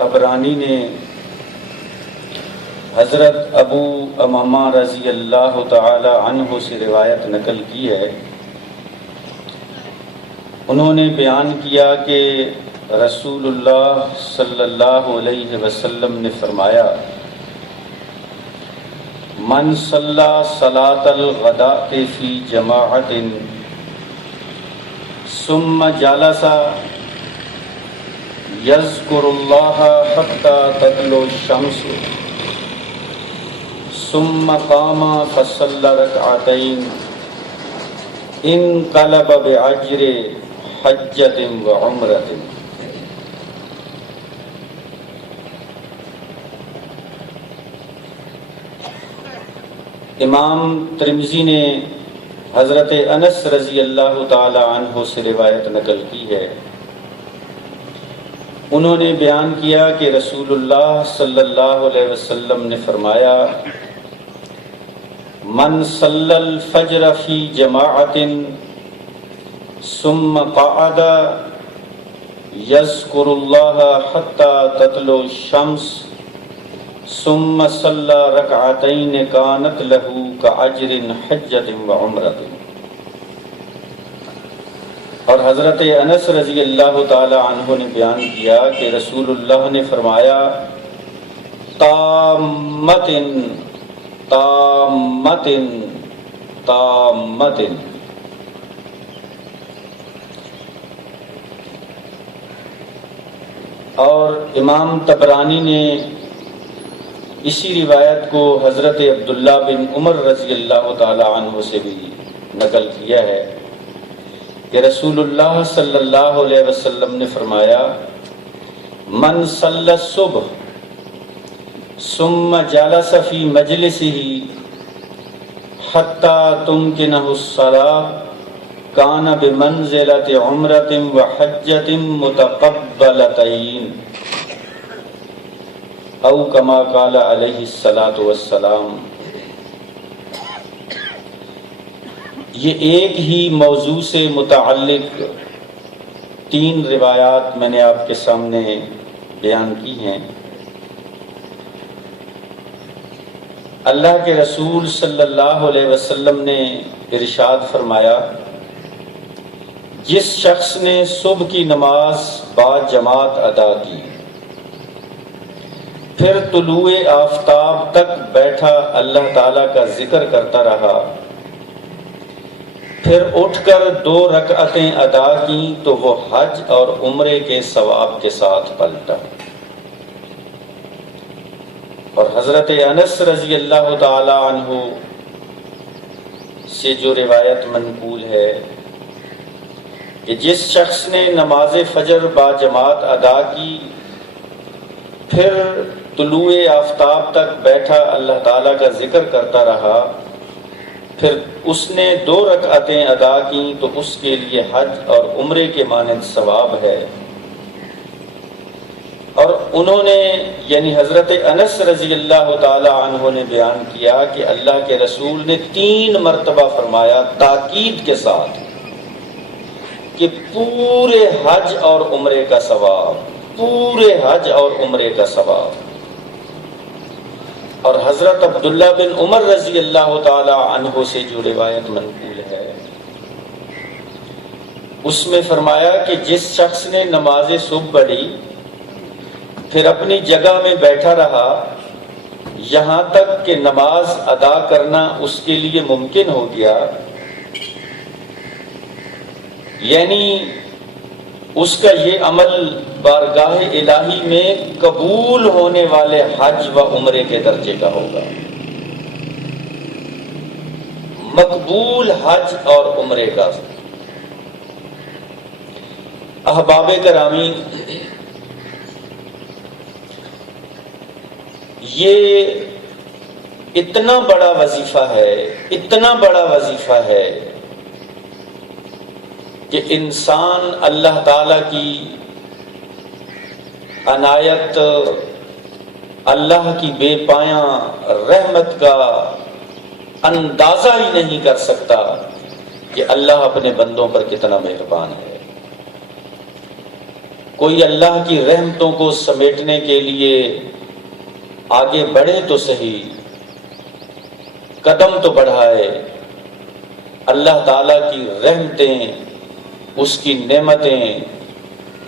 طبرانی نے حضرت ابو امامہ رضی اللہ تعالی عنہ سے روایت نقل کی ہے۔ انہوں نے بیان کیا کہ رسول اللہ صلی اللہ علیہ وسلم نے فرمایا، من صلی صلاۃ الغداۃ فی جماعۃ ثم جلس یذکر اللہ حتی تطلع الشمس ثم قام فصلی رکعتین انقلب بعجر حجۃ وعمرۃ۔ امام ترمذی نے حضرت انس رضی اللہ تعالی عنہ سے روایت نقل کی ہے۔ انہوں نے بیان کیا کہ رسول اللہ صلی اللہ علیہ وسلم نے فرمایا، من صلی الفجر فی جماعت ثم قعد یذکر اللہ حتی تطلع الشمس ثم صلی رکعتین کانت لہ کاجر حجۃ وعمرۃ۔ اور حضرت انس رضی اللہ تعالی عنہ نے بیان کیا کہ رسول اللہ نے فرمایا، تامۃ تامۃ تامۃ۔ اور امام طبرانی نے اسی روایت کو حضرت عبداللہ بن عمر رضی اللہ تعالی عنہ سے بھی نقل کیا ہے کہ رسول اللہ صلی اللہ علیہ وسلم نے فرمایا، من صلی الصبح ثم جلس فی مجلسہ حتی تمکنہ الصلاۃ کان بمنزلۃ عمرۃ وحجۃ متقبلتین او کما قال علیہ الصلاۃ والسلام۔ یہ ایک ہی موضوع سے متعلق 3 روایات میں نے آپ کے سامنے بیان کی ہیں۔ اللہ کے رسول صلی اللہ علیہ وسلم نے ارشاد فرمایا، جس شخص نے صبح کی نماز با جماعت ادا کی، پھر طلوع آفتاب تک بیٹھا اللہ تعالیٰ کا ذکر کرتا رہا، پھر اٹھ کر 2 رکعتیں ادا کیں تو وہ حج اور عمرے کے ثواب کے ساتھ پلٹا۔ اور حضرت انس رضی اللہ تعالی عنہ سے جو روایت منقول ہے کہ جس شخص نے نماز فجر با جماعت ادا کی، پھر طلوع آفتاب تک بیٹھا اللہ تعالیٰ کا ذکر کرتا رہا، پھر اس نے 2 رکعتیں ادا کیں تو اس کے لیے حج اور عمرے کے مانند ثواب ہے۔ اور انہوں نے یعنی حضرت انس رضی اللہ تعالی عنہ نے بیان کیا کہ اللہ کے رسول نے 3 مرتبہ فرمایا تاکید کے ساتھ کہ پورے حج اور عمرے کا ثواب، پورے حج اور عمرے کا ثواب۔ اور حضرت عبداللہ بن عمر رضی اللہ تعالی عنہ سے جو روایت منقول ہے اس میں فرمایا کہ جس شخص نے نماز صبح پڑھی، پھر اپنی جگہ میں بیٹھا رہا یہاں تک کہ نماز ادا کرنا اس کے لیے ممکن ہو گیا، یعنی اس کا یہ عمل بارگاہ الہی میں قبول ہونے والے حج و عمرے کے درجے کا ہوگا۔ مقبول حج اور عمرے کا۔ احباب کرامی، یہ اتنا بڑا وظیفہ ہے، اتنا بڑا وظیفہ ہے کہ انسان اللہ تعالی کی عنایت، اللہ کی بے پایاں رحمت کا اندازہ ہی نہیں کر سکتا کہ اللہ اپنے بندوں پر کتنا مہربان ہے۔ کوئی اللہ کی رحمتوں کو سمیٹنے کے لیے آگے بڑھے تو صحیح، قدم تو بڑھائے، اللہ تعالیٰ کی رحمتیں، اس کی نعمتیں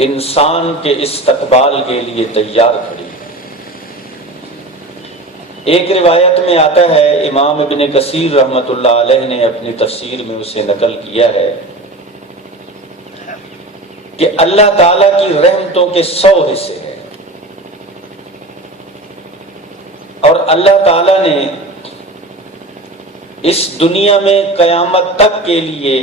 انسان کے استقبال کے لیے تیار کھڑی۔ ایک روایت میں آتا ہے، امام ابن کثیر رحمۃ اللہ علیہ نے اپنی تفسیر میں اسے نقل کیا ہے کہ اللہ تعالیٰ کی رحمتوں کے 100 حصے ہیں، اور اللہ تعالیٰ نے اس دنیا میں قیامت تک کے لیے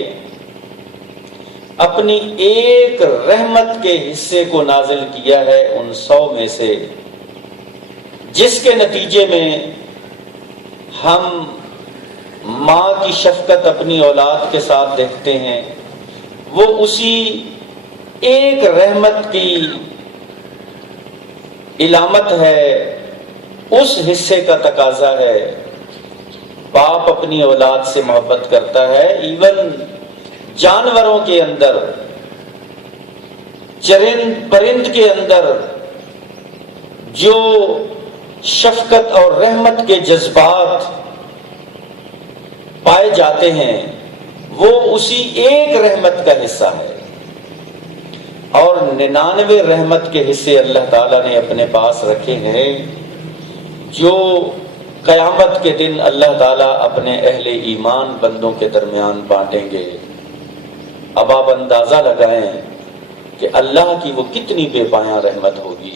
اپنی ایک رحمت کے حصے کو نازل کیا ہے ان 100 میں سے، جس کے نتیجے میں ہم ماں کی شفقت اپنی اولاد کے ساتھ دیکھتے ہیں، وہ اسی ایک رحمت کی علامت ہے، اس حصے کا تقاضا ہے۔ باپ اپنی اولاد سے محبت کرتا ہے، ایون جانوروں کے اندر، چرند پرند کے اندر جو شفقت اور رحمت کے جذبات پائے جاتے ہیں وہ اسی ایک رحمت کا حصہ ہے، اور 99 رحمت کے حصے اللہ تعالیٰ نے اپنے پاس رکھے ہیں، جو قیامت کے دن اللہ تعالیٰ اپنے اہل ایمان بندوں کے درمیان بانٹیں گے۔ اب آپ اندازہ لگائیں کہ اللہ کی وہ کتنی بے پایاں رحمت ہوگی،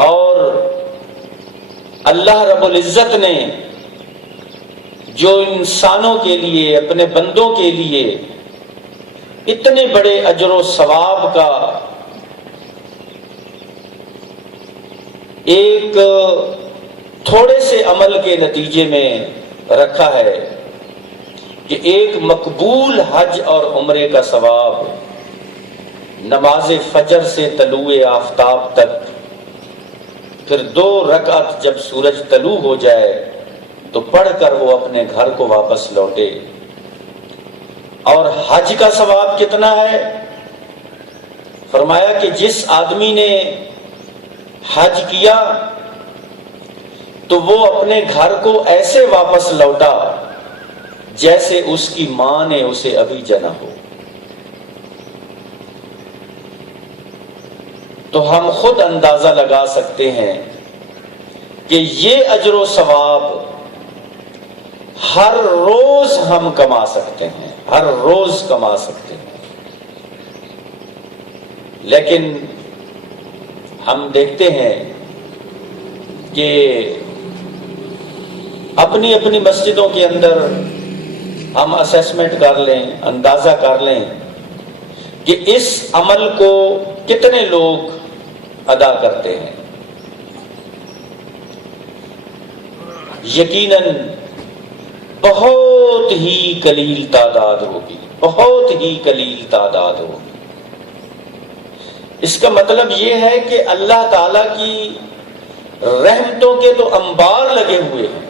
اور اللہ رب العزت نے جو انسانوں کے لیے، اپنے بندوں کے لیے اتنے بڑے اجر و ثواب کا ایک تھوڑے سے عمل کے نتیجے میں رکھا ہے کہ ایک مقبول حج اور عمرے کا ثواب نماز فجر سے طلوع آفتاب تک، پھر 2 رکعت جب سورج طلوع ہو جائے تو پڑھ کر وہ اپنے گھر کو واپس لوٹے۔ اور حج کا ثواب کتنا ہے؟ فرمایا کہ جس آدمی نے حج کیا تو وہ اپنے گھر کو ایسے واپس لوٹا جیسے اس کی ماں نے اسے ابھی جنا ہو۔ تو ہم خود اندازہ لگا سکتے ہیں کہ یہ اجر و ثواب ہر روز ہم کما سکتے ہیں، ہر روز کما سکتے ہیں، لیکن ہم دیکھتے ہیں کہ اپنی اپنی مسجدوں کے اندر ہم اسیسمنٹ کر لیں، اندازہ کر لیں کہ اس عمل کو کتنے لوگ ادا کرتے ہیں۔ یقیناً بہت ہی قلیل تعداد ہوگی، بہت ہی قلیل تعداد ہوگی۔ اس کا مطلب یہ ہے کہ اللہ تعالیٰ کی رحمتوں کے تو انبار لگے ہوئے ہیں،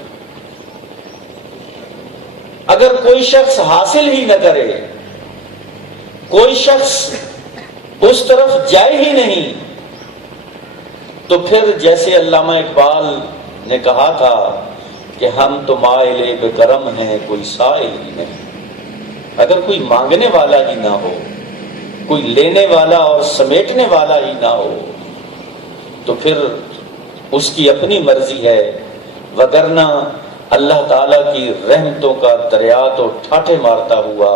اگر کوئی شخص حاصل ہی نہ کرے، کوئی شخص اس طرف جائے ہی نہیں، تو پھر جیسے علامہ اقبال نے کہا تھا کہ ہم تو مائل بے کرم ہیں، کوئی سائل ہی نہیں۔ اگر کوئی مانگنے والا ہی نہ ہو، کوئی لینے والا اور سمیٹنے والا ہی نہ ہو، تو پھر اس کی اپنی مرضی ہے، وگرنہ اللہ تعالیٰ کی رحمتوں کا دریا تو ٹھاٹھے مارتا ہوا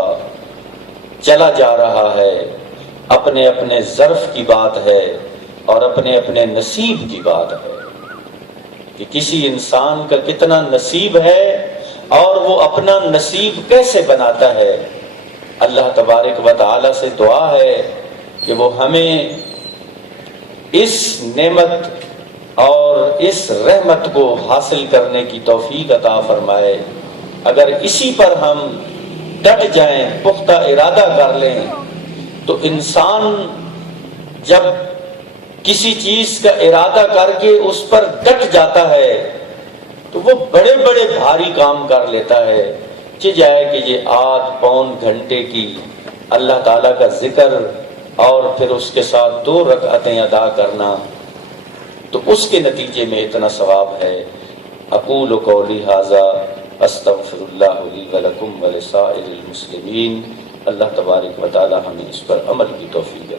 چلا جا رہا ہے۔ اپنے اپنے ظرف کی بات ہے اور اپنے اپنے نصیب کی بات ہے کہ کسی انسان کا کتنا نصیب ہے اور وہ اپنا نصیب کیسے بناتا ہے۔ اللہ تبارک و تعالی سے دعا ہے کہ وہ ہمیں اس نعمت اور اس رحمت کو حاصل کرنے کی توفیق عطا فرمائے۔ اگر اسی پر ہم ڈٹ جائیں، پختہ ارادہ کر لیں، تو انسان جب کسی چیز کا ارادہ کر کے اس پر ڈٹ جاتا ہے تو وہ بڑے بڑے بھاری کام کر لیتا ہے، چاہے کہ یہ آدھ پون گھنٹے کی اللہ تعالیٰ کا ذکر اور پھر اس کے ساتھ 2 رکعتیں ادا کرنا، تو اس کے نتیجے میں اتنا ثواب ہے۔ اقول قولی ھذا استغفر اللہ لی ولکم ولسائر المسلمین۔ اللہ تبارک و تعالی ہمیں اس پر عمل کی توفیق دے۔